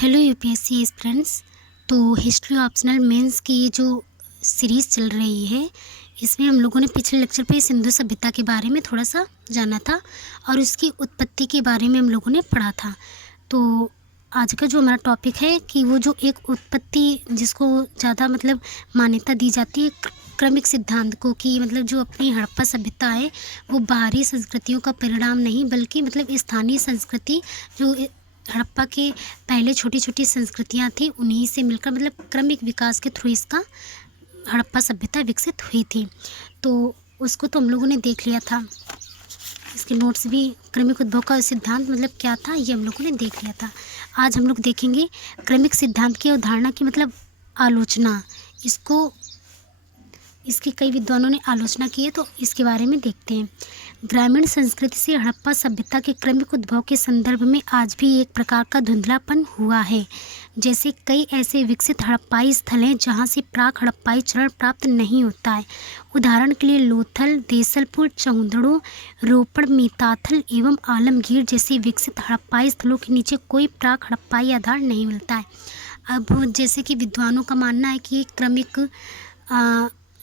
Hello UPSC friends. तो history optional mains की ये जो सीरीज़ चल रही है, इसमें हम लोगों ने पिछले लेक्चर पे सिंधु सभ्यता के बारे में थोड़ा सा जाना था और उसकी उत्पत्ति के बारे में हम लोगों ने पढ़ा था। तो आज का जो हमारा टॉपिक है कि वो जो एक उत्पत्ति जिसको ज़्यादा मान्यता दी जाती है क्रमिक सिद्धांत को, कि जो अपनी हड़प्पा सभ्यता है वो बाहरी संस्कृतियों का परिणाम नहीं बल्कि स्थानीय संस्कृति जो हड़प्पा के पहले छोटी छोटी संस्कृतियाँ थी उन्हीं से मिलकर क्रमिक विकास के थ्रू इसका हड़प्पा सभ्यता विकसित हुई थी। तो उसको तो हम लोगों ने देख लिया था, इसके नोट्स भी। क्रमिक उद्भव का सिद्धांत क्या था ये हम लोगों ने देख लिया था। आज हम लोग देखेंगे क्रमिक सिद्धांत की अवधारणा की आलोचना। इसकी कई विद्वानों ने आलोचना की है, तो इसके बारे में देखते हैं। ग्रामीण संस्कृति से हड़प्पा सभ्यता के क्रमिक उद्भव के संदर्भ में आज भी एक प्रकार का धुंधलापन हुआ है। जैसे कई ऐसे विकसित हड़प्पाई स्थल हैं जहाँ से प्राक हड़प्पाई चरण प्राप्त नहीं होता है। उदाहरण के लिए लोथल, देसलपुर, चौंदड़ो, रोपड़, मीताथल एवं आलमगीर जैसे विकसित हड़प्पाई स्थलों के नीचे कोई प्राक हड़प्पाई आधार नहीं मिलता है। अब जैसे कि विद्वानों का मानना है कि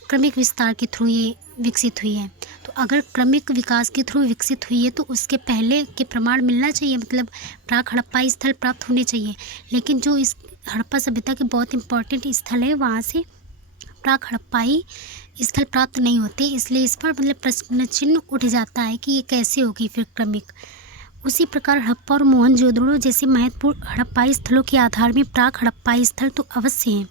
क्रमिक विस्तार के थ्रू ये विकसित हुई है। तो अगर क्रमिक विकास के थ्रू विकसित हुई है तो उसके पहले के प्रमाण मिलना चाहिए, प्राक हड़प्पाई स्थल प्राप्त होने चाहिए। लेकिन जो इस हड़प्पा सभ्यता के बहुत इंपॉर्टेंट स्थल है वहाँ से प्राक हड़प्पाई स्थल प्राप्त नहीं होते, इसलिए इस पर प्रश्न चिन्ह उठ जाता है कि ये कैसे होगी फिर क्रमिक। उसी प्रकार हड़प्पा और मोहनजोदड़ो जैसे महत्वपूर्ण हड़प्पाई स्थलों के आधार में प्राक हड़प्पाई स्थल तो अवश्य हैं,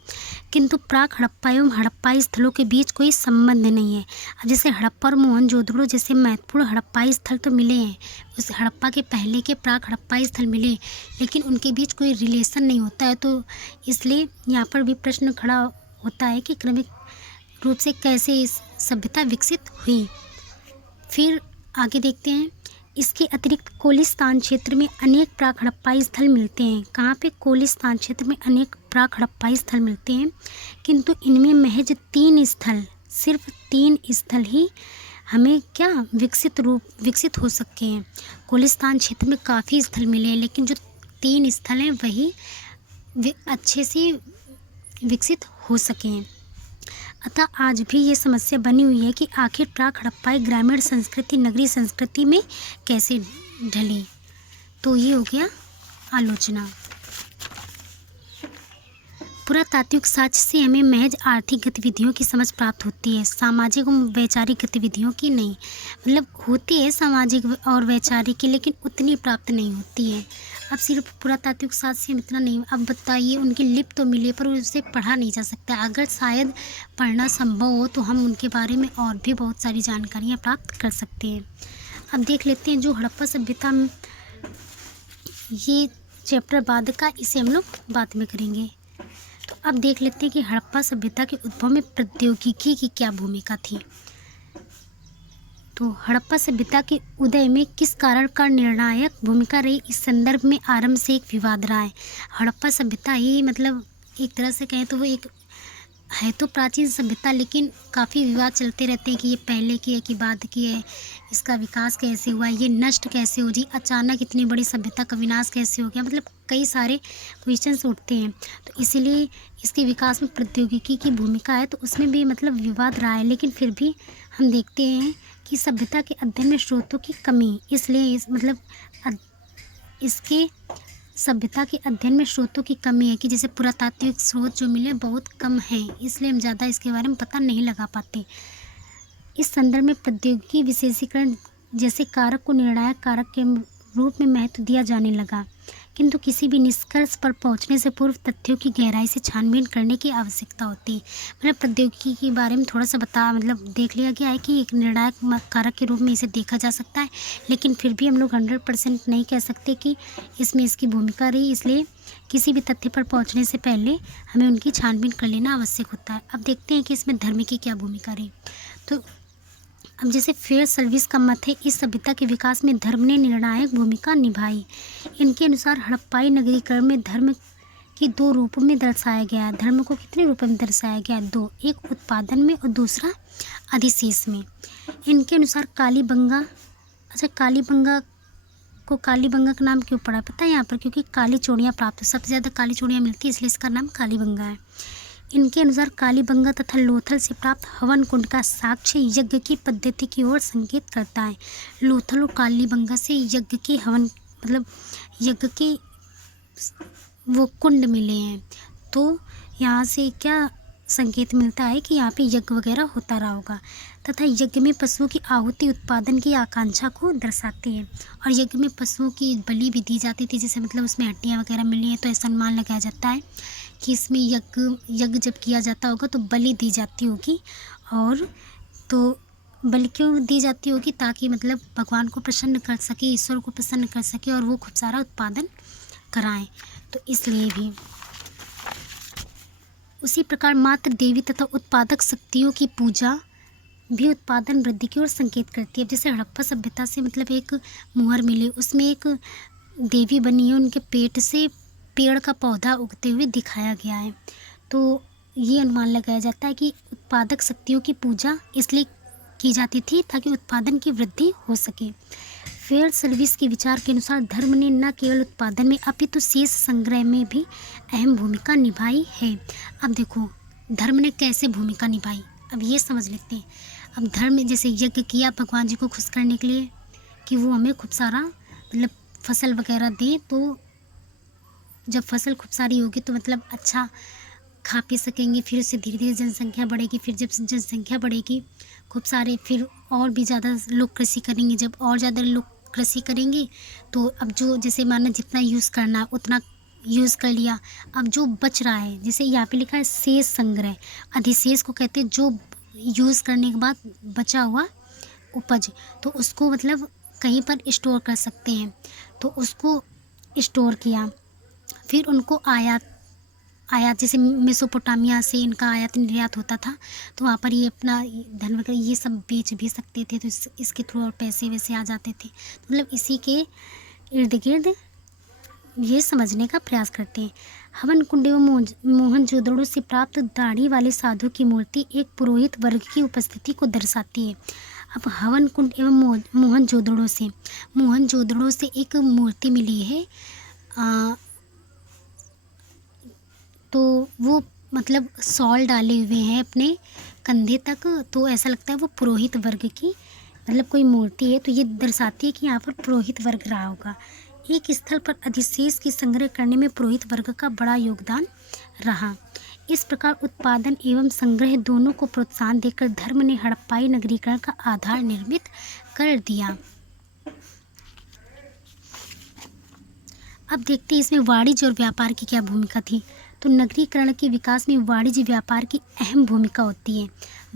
किंतु प्राक हड़प्पा एवं हड़प्पाई स्थलों के बीच कोई संबंध नहीं है। अब जैसे हड़प्पा और मोहनजोदड़ो जैसे महत्वपूर्ण हड़प्पाई स्थल तो मिले हैं, उस हड़प्पा के पहले के प्राक हड़प्पाई स्थल मिले, लेकिन उनके बीच कोई रिलेशन नहीं होता है। तो इसलिए यहाँ पर भी प्रश्न खड़ा होता है कि क्रमिक रूप से कैसे इस सभ्यता विकसित हुई। फिर आगे देखते हैं। इसके अतिरिक्त कोलिस्तान क्षेत्र में अनेक प्राक हड़प्पाई स्थल मिलते हैं। कहाँ पे? कोलिस्तान क्षेत्र में अनेक प्राक हड़प्पाई स्थल मिलते हैं, किंतु इनमें महज सिर्फ तीन स्थल ही हमें विकसित हो सके हैं। कोलिस्तान क्षेत्र में काफ़ी स्थल मिले हैं, लेकिन जो तीन स्थल हैं वही अच्छे से विकसित हो सके हैं। अतः आज भी ये समस्या बनी हुई है कि आखिर प्राक हड़प्पाई ग्रामीण संस्कृति नगरीय संस्कृति में कैसे ढली। तो ये हो गया आलोचना। पुरातात्विक साक्ष्य से हमें महज आर्थिक गतिविधियों की समझ प्राप्त होती है, सामाजिक और वैचारिक गतिविधियों की नहीं। होती है सामाजिक और वैचारिक की, लेकिन उतनी प्राप्त नहीं होती है। अब सिर्फ पुरातात्विक साक्ष्य से इतना नहीं, अब बताइए उनकी लिपि तो मिली पर उसे पढ़ा नहीं जा सकता। अगर शायद पढ़ना संभव हो तो हम उनके बारे में और भी बहुत सारी जानकारियाँ प्राप्त कर सकते हैं। अब देख लेते हैं जो हड़प्पा सभ्यता, ये चैप्टर बाद का, इसे हम लोग बाद में करेंगे। तो अब देख लेते हैं कि हड़प्पा सभ्यता के उद्भव में प्रौद्योगिकी की क्या भूमिका थी। तो हड़प्पा सभ्यता के उदय में किस कारण का निर्णायक भूमिका रही, इस संदर्भ में आरंभ से एक विवाद रहा है। हड़प्पा सभ्यता ही एक तरह से कहें तो वो एक है तो प्राचीन सभ्यता, लेकिन काफ़ी विवाद चलते रहते हैं कि ये पहले की है कि बाद की है, इसका विकास कैसे हुआ, ये नष्ट कैसे हो जी, अचानक इतनी बड़ी सभ्यता का विनाश कैसे हो गया। कई सारे क्वेश्चंस उठते हैं। तो इसीलिए इसके विकास में प्रौद्योगिकी की भूमिका है, तो उसमें भी विवाद रहा है। लेकिन फिर भी हम देखते हैं कि सभ्यता के अध्ययन में स्रोतों की कमी, इसलिए इसके सभ्यता के अध्ययन में स्रोतों की कमी है कि जैसे पुरातात्विक स्रोत जो मिले बहुत कम हैं, इसलिए हम ज़्यादा इसके बारे में पता नहीं लगा पाते। इस संदर्भ में प्रौद्योगिकी विशेषीकरण जैसे कारक को निर्णायक कारक के रूप में महत्व दिया जाने लगा, किंतु किसी भी निष्कर्ष पर पहुंचने से पूर्व तथ्यों की गहराई से छानबीन करने की आवश्यकता होती है। प्रौद्योगिकी के बारे में थोड़ा सा देख लिया गया है कि एक निर्णायक कारक के रूप में इसे देखा जा सकता है, लेकिन फिर भी हम लोग 100% नहीं कह सकते कि इसमें इसकी भूमिका रही। इसलिए किसी भी तथ्य पर पहुँचने से पहले हमें उनकी छानबीन कर लेना आवश्यक होता है। अब देखते हैं कि इसमें धर्म की क्या भूमिका रही। तो अब जैसे फेयर सर्विस का मत है, इस सभ्यता के विकास में धर्म ने निर्णायक भूमिका निभाई। इनके अनुसार हड़प्पाई नगरीकरण में धर्म की दो रूपों में दर्शाया गया। धर्म को कितने रूपों में दर्शाया गया? दो, एक उत्पादन में और दूसरा अधिशेष में। इनके अनुसार कालीबंगा को कालीबंगा का नाम क्यों पड़ा पता है यहाँ पर? क्योंकि काली चूड़ियाँ प्राप्त, सबसे ज़्यादा काली चूड़ियाँ मिलती है, इसलिए इसका नाम कालीबंगा है। इनके अनुसार कालीबंगा तथा लोथल से प्राप्त हवन कुंड का साक्ष्य यज्ञ की पद्धति की ओर संकेत करता है। लोथल और कालीबंगा से यज्ञ के हवन मतलब यज्ञ के वो कुंड मिले हैं, तो यहाँ से क्या संकेत मिलता है कि यहाँ पे यज्ञ वगैरह होता रहा होगा, तथा यज्ञ में पशुओं की आहुति उत्पादन की आकांक्षा को दर्शाती है। और यज्ञ में पशुओं की बलि भी दी जाती थी, जैसे मतलब उसमें हड्डियाँ वगैरह मिली हैं, तो ऐसा अनुमान लगाया जाता है कि इसमें यज्ञ जब किया जाता होगा तो बलि दी जाती होगी। और तो बलि क्यों दी जाती होगी? ताकि मतलब भगवान को प्रसन्न कर सके, ईश्वर को प्रसन्न कर सके और वो खूब सारा उत्पादन कराएं, तो इसलिए भी। उसी प्रकार मात्र देवी तथा उत्पादक शक्तियों की पूजा भी उत्पादन वृद्धि की ओर संकेत करती है। जैसे हड़प्पा सभ्यता से मतलब एक मुहर मिली, उसमें एक देवी बनी है, उनके पेट से पेड़ का पौधा उगते हुए दिखाया गया है। तो ये अनुमान लगाया जाता है कि उत्पादक शक्तियों की पूजा इसलिए की जाती थी ताकि उत्पादन की वृद्धि हो सके। फेयर सर्विस के विचार के अनुसार धर्म ने न केवल उत्पादन में अपितु शेष संग्रह में भी अहम भूमिका निभाई है। अब देखो धर्म ने कैसे भूमिका निभाई, अब ये समझ लेते हैं। अब धर्म में जैसे यज्ञ किया भगवान जी को खुश करने के लिए कि वो हमें खूब सारा मतलब फसल वगैरह दें, तो जब फसल खूब सारी होगी तो मतलब अच्छा खा पी सकेंगे, फिर उससे धीरे धीरे जनसंख्या बढ़ेगी, फिर जब जनसंख्या बढ़ेगी खूब सारे फिर और भी ज़्यादा लोग कृषि करेंगे, जब और ज़्यादा लोग कृषि करेंगे तो अब जो जैसे माना जितना यूज़ करना है उतना यूज़ कर लिया, अब जो बच रहा है जैसे यहाँ पे लिखा है शेष संग्रह, अधिशेष को कहते हैं जो यूज़ करने के बाद बचा हुआ उपज, तो उसको मतलब कहीं पर स्टोर कर सकते हैं, तो उसको स्टोर किया। फिर उनको आयात जैसे मेसोपोटामिया से इनका आयात निर्यात होता था, तो वहाँ पर ये अपना धन वगैरह ये सब बेच भी सकते थे, तो इसके थ्रू और पैसे वैसे आ जाते थे। तो मतलब इसी के इर्द गिर्द ये समझने का प्रयास करते हैं। हवन कुंड एवं मोहनजोदड़ो से प्राप्त दाढ़ी वाले साधु की मूर्ति एक पुरोहित वर्ग की उपस्थिति को दर्शाती है। अब हवन कुंड एवं मोहनजोदड़ो से एक मूर्ति मिली है, तो वो मतलब शॉल डाले हुए हैं अपने कंधे तक, तो ऐसा लगता है वो पुरोहित वर्ग की मतलब कोई मूर्ति है, तो ये दर्शाती है कि यहाँ पर पुरोहित वर्ग रहा होगा। एक स्थल पर अधिशेष की संग्रह करने में पुरोहित वर्ग का बड़ा योगदान रहा। इस प्रकार उत्पादन एवं संग्रह दोनों को प्रोत्साहन देकर धर्म ने हड़प्पाई नगरीकरण का आधार निर्मित कर दिया। अब देखते हैं इसमें वाणिज्य और व्यापार की क्या भूमिका थी। तो नगरीकरण के विकास में वाणिज्य व्यापार की अहम भूमिका होती है।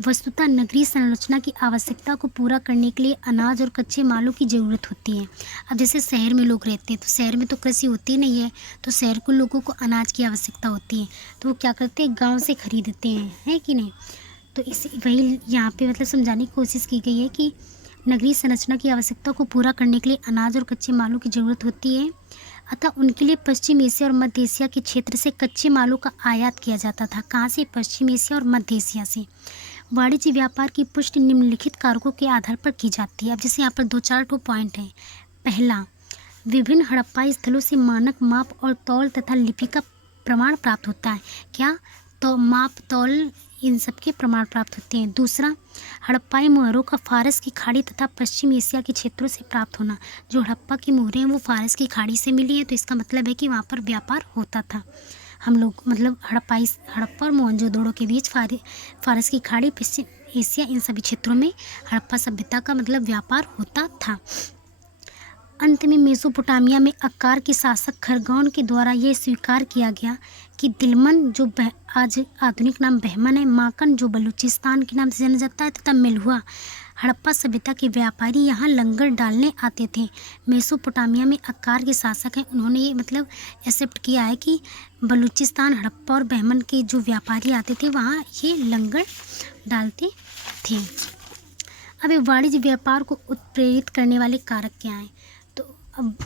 वस्तुतः नगरीय संरचना की आवश्यकता को पूरा करने के लिए अनाज और कच्चे मालों की ज़रूरत होती है। अब जैसे शहर में लोग रहते हैं तो शहर में तो कृषि होती नहीं है, तो शहर के लोगों को अनाज की आवश्यकता होती है, तो वो क्या करते हैं गाँव से खरीदते हैं, है कि नहीं। तो इसी वही यहाँ पे मतलब समझाने की कोशिश की गई है कि नगरीय संरचना की आवश्यकता को पूरा करने के लिए अनाज और कच्चे मालों की ज़रूरत होती है, अतः उनके लिए पश्चिम एशिया और मध्य एशिया के क्षेत्र से कच्चे मालों का आयात किया जाता था। कहाँ से? पश्चिम एशिया और मध्य एशिया से। वाणिज्य व्यापार की पुष्टि निम्नलिखित कारकों के आधार पर की जाती है। अब जैसे यहाँ पर 2-4 पॉइंट हैं। पहला, विभिन्न हड़प्पाई स्थलों से मानक माप और तौल तथा लिपि का प्रमाण प्राप्त होता है। क्या? तो माप तौल इन सब के प्रमाण प्राप्त होते हैं। दूसरा, हड़प्पाई मुहरों का फारस की खाड़ी तथा पश्चिम एशिया के क्षेत्रों से प्राप्त होना। जो हड़प्पा की मुहरें हैं वो फारस की खाड़ी से मिली है, तो इसका मतलब है कि वहाँ पर व्यापार होता था। हम लोग मतलब हड़प्पा और मोहनजोदड़ो के बीच फारस की खाड़ी, पश्चिम एशिया, इन सभी क्षेत्रों में हड़प्पा सभ्यता का मतलब व्यापार होता था। अंत में मेसोपोटामिया में अक्कार के शासक खरगोन के द्वारा यह स्वीकार किया गया कि दिलमन जो आज आधुनिक नाम बहमन है, माकन जो बलूचिस्तान के नाम से जाना जाता है, तथा मेलहुआ हड़प्पा सभ्यता के व्यापारी यहाँ लंगर डालने आते थे। मेसोपोटामिया में अक्कार के शासक हैं, उन्होंने ये मतलब एक्सेप्ट किया है कि बलूचिस्तान, हड़प्पा और बहमन के जो व्यापारी आते थे वहाँ ये लंगर डालते थे। अब वाणिज्य व्यापार को उत्प्रेरित करने वाले कारक क्या हैं? तो अब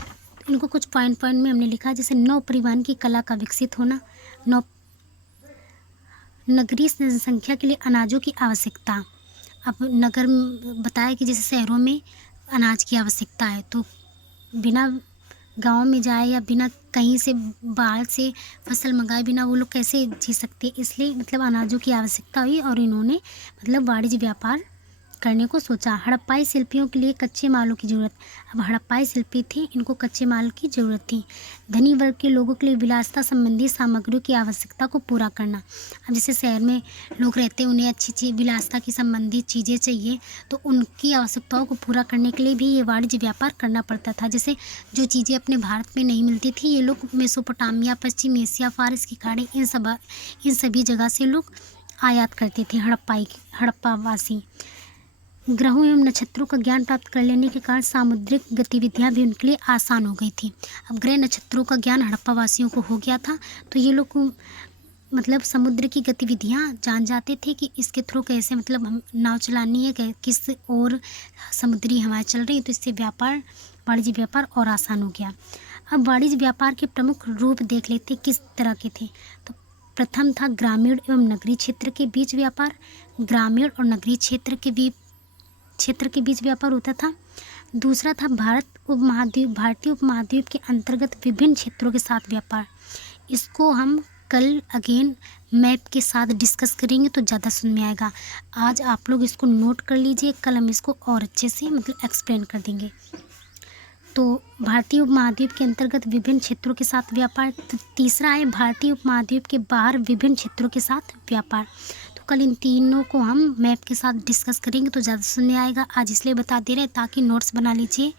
इनको कुछ पॉइंट में हमने लिखा, जैसे नौ परिवहन की कला का विकसित होना, नगरीय जनसंख्या के लिए अनाजों की आवश्यकता। अब नगर बताया कि जैसे शहरों में अनाज की आवश्यकता है, तो बिना गाँव में जाए या बिना कहीं से बाहर से फसल मंगाए बिना वो लोग कैसे जी सकते। इसलिए मतलब अनाजों की आवश्यकता हुई और इन्होंने मतलब वाणिज्य व्यापार करने को सोचा। हड़प्पाई शिल्पियों के लिए कच्चे मालों की ज़रूरत। अब हड़प्पाई शिल्पी थे, इनको कच्चे माल की ज़रूरत थी। धनी वर्ग के लोगों के लिए विलासिता संबंधी सामग्रियों की आवश्यकता को पूरा करना। अब जैसे शहर में लोग रहते हैं, उन्हें अच्छी चीज़ विलासिता की संबंधित चीज़ें चाहिए, तो उनकी आवश्यकताओं को पूरा करने के लिए भी ये वाणिज्य व्यापार करना पड़ता था। जैसे जो चीज़ें अपने भारत में नहीं मिलती थी, ये लोग मेसोपोटामिया, पश्चिम एशिया, फारस की खाड़ी, इन सभी जगह से लोग आयात करते थे। हड़प्पावासी ग्रहों एवं नक्षत्रों का ज्ञान प्राप्त कर लेने के कारण सामुद्रिक गतिविधियां भी उनके लिए आसान हो गई थी। अब ग्रह नक्षत्रों का ज्ञान हड़प्पावासियों को हो गया था, तो ये लोग मतलब समुद्र की गतिविधियां जान जाते थे कि इसके थ्रू कैसे मतलब हम नाव चलानी है, किस ओर समुद्री हवाएं चल रही हैं, तो इससे वाणिज्य व्यापार और आसान हो गया। अब वाणिज्य व्यापार के प्रमुख रूप देख लेते किस तरह के थे। तो प्रथम था ग्रामीण एवं नगरीय क्षेत्र के बीच व्यापार। ग्रामीण और नगरीय क्षेत्र के बीच व्यापार होता था। दूसरा था भारतीय उपमहाद्वीप के अंतर्गत विभिन्न क्षेत्रों के साथ व्यापार। इसको हम कल अगेन मैप के साथ डिस्कस करेंगे तो ज़्यादा सुन में आएगा। आज आप लोग इसको नोट कर लीजिए, कल हम इसको और अच्छे से मतलब एक्सप्लेन कर देंगे। तो भारतीय उपमहाद्वीप के अंतर्गत विभिन्न क्षेत्रों के साथ व्यापार। तीसरा है भारतीय उपमहाद्वीप के बाहर विभिन्न क्षेत्रों के साथ व्यापार। कल इन तीनों को हम मैप के साथ डिस्कस करेंगे तो ज़्यादा सुनने आएगा। आज इसलिए बता दे रहे हैं ताकि नोट्स बना लीजिए।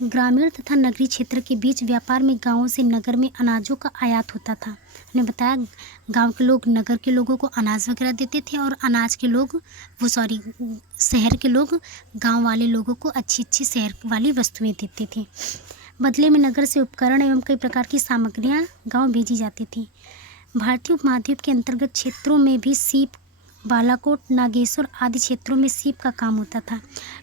ग्रामीण तथा नगरीय क्षेत्र के बीच व्यापार में गाँवों से नगर में अनाजों का आयात होता था। हमने बताया गांव के लोग नगर के लोगों को अनाज वगैरह देते थे और शहर के लोग गांव वाले लोगों को अच्छी शहर वाली वस्तुएं देते थे। बदले में नगर से उपकरण एवं कई प्रकार की सामग्रियाँ गाँव भेजी जाती थी। भारतीय उपमहाद्वीप के अंतर्गत क्षेत्रों में भी सीप, बालाकोट, नागेश्वर आदि क्षेत्रों में सीप का काम होता था।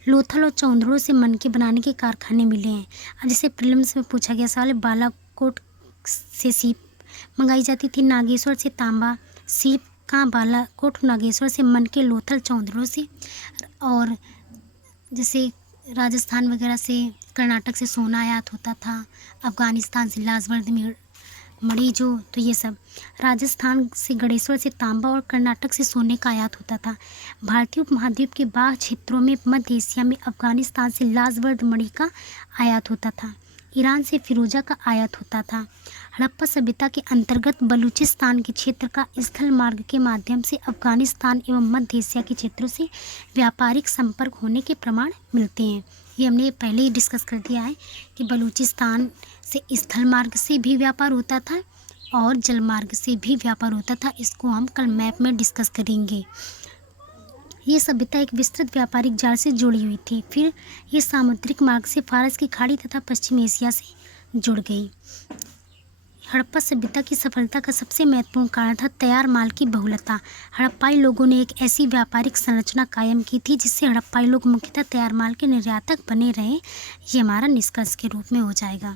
लोथल और चौंधड़ों से मनके बनाने के कारखाने मिले हैं। अब जैसे प्रीलिम्स में पूछा गया सवाल, बालाकोट से सीप मंगाई जाती थी, नागेश्वर से तांबा, सीप का बालाकोट, नागेश्वर से मनके, लोथल, चौंधड़ों से, और जैसे राजस्थान वगैरह से, कर्नाटक से सोना आयात होता था, अफगानिस्तान से लाजवर्द मणि तो ये सब, राजस्थान से गणेश्वर से तांबा और कर्नाटक से सोने का आयात होता था। भारतीय उपमहाद्वीप के बाह्य क्षेत्रों में मध्य एशिया में अफगानिस्तान से लाजवर्द मणि का आयात होता था। ईरान से फिरोजा का आयात होता था। हड़प्पा सभ्यता के अंतर्गत बलूचिस्तान के क्षेत्र का स्थल मार्ग के माध्यम से अफगानिस्तान एवं मध्य एशिया के क्षेत्रों से व्यापारिक संपर्क होने के प्रमाण मिलते हैं। ये हमने पहले ही डिस्कस कर दिया है कि बलूचिस्तान से स्थल मार्ग से भी व्यापार होता था और जल मार्ग से भी व्यापार होता था। इसको हम कल मैप में डिस्कस करेंगे। ये सभ्यता एक विस्तृत व्यापारिक जाल से जुड़ी हुई थी। फिर ये सामुद्रिक मार्ग से फारस की खाड़ी तथा पश्चिम एशिया से जुड़ गई। हड़प्पा सभ्यता की सफलता का सबसे महत्वपूर्ण कारण था तैयार माल की बहुलता। हड़प्पाई लोगों ने एक ऐसी व्यापारिक संरचना कायम की थी जिससे हड़प्पाई लोग मुख्यतः तैयार माल के निर्यातक बने रहे। ये हमारा निष्कर्ष के रूप में हो जाएगा।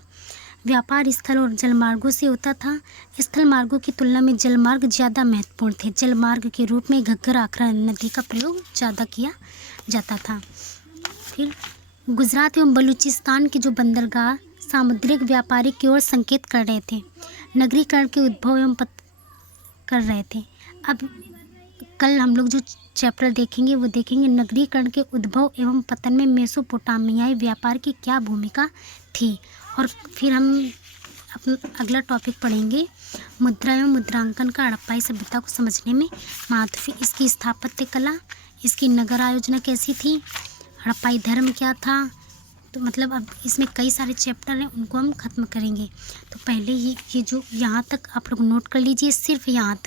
व्यापार स्थल और जल मार्गों से होता था। स्थल मार्गों की तुलना में जल मार्ग ज़्यादा महत्वपूर्ण थे। जल मार्ग के रूप में घग्गर आखरा नदी का प्रयोग ज़्यादा किया जाता था। फिर गुजरात एवं बलूचिस्तान के जो बंदरगाह सामुद्रिक व्यापारी की ओर संकेत कर रहे थे, नगरीकरण के उद्भव एवं कर रहे थे। अब कल हम लोग जो चैप्टर देखेंगे वो देखेंगे नगरीकरण के उद्भव एवं पतन में मेसोपोटामियाई व्यापार की क्या भूमिका थी। और फिर हम अपना अगला टॉपिक पढ़ेंगे मुद्रा एवं मुद्रांकन का हड़प्पाई सभ्यता को समझने में महत्व, इसकी स्थापत्य कला, इसकी नगर आयोजना कैसी थी, हड़प्पाई धर्म क्या था। तो मतलब अब इसमें कई सारे चैप्टर हैं, उनको हम ख़त्म करेंगे। तो पहले ही ये जो यहाँ तक आप लोग नोट कर लीजिए, सिर्फ यहाँ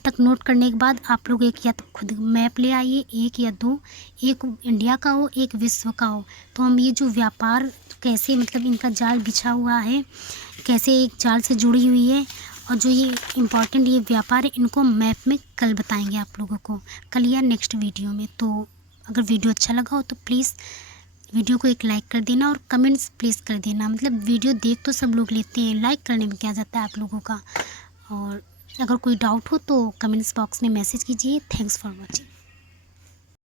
तक नोट करने के बाद आप लोग एक या तो खुद मैप ले आइए, एक या दो, एक इंडिया का हो, एक विश्व का हो। तो हम ये जो व्यापार कैसे मतलब इनका जाल बिछा हुआ है, कैसे एक जाल से जुड़ी हुई है, और जो ये इम्पॉर्टेंट ये व्यापार है, इनको मैप में कल बताएंगे आप लोगों को, कल या नेक्स्ट वीडियो में। तो अगर वीडियो अच्छा लगा हो तो प्लीज़ वीडियो को एक लाइक कर देना और कमेंट्स प्लीज़ कर देना। मतलब वीडियो देख तो सब लोग लेते हैं, लाइक करने में क्या जाता है आप लोगों का। और अगर कोई डाउट हो तो कमेंट्स बॉक्स में मैसेज कीजिए। Thanks for watching.